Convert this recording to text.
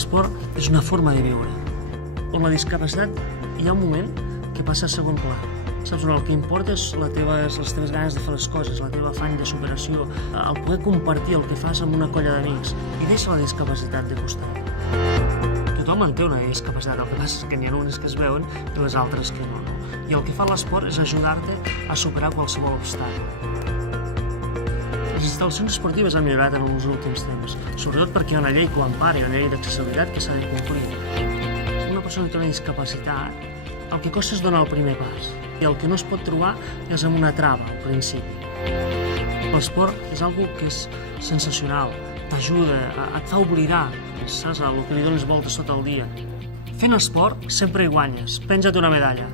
l'esport és una forma de viure, on la discapacitat hi ha un moment que passa a segon pla. Saps, on el que importa és les teves ganes de fer les coses, la teva afany de superació, el poder compartir el que fas amb una colla d'amics i deixa la discapacitat de costat. Tothom en té una discapacitat, el que passa és que n'hi ha unes que es veuen i les altres que no. I el que fa l'esport és ajudar-te a superar qualsevol obstacle. Les instal·lacions esportives han millorat en els últims temps, sobretot perquè hi ha una llei que ho empara, hi ha una llei d'accessibilitat que s'ha de complir. Una persona que té una discapacitat, el que costa és donar el primer pas, i el que no es pot trobar és amb una trava, al principi. L'esport és una cosa que és sensacional, t'ajuda, et fa oblidar, saps, el que li dones voltes tot el dia. Fent esport sempre hi guanyes, penja't una medalla.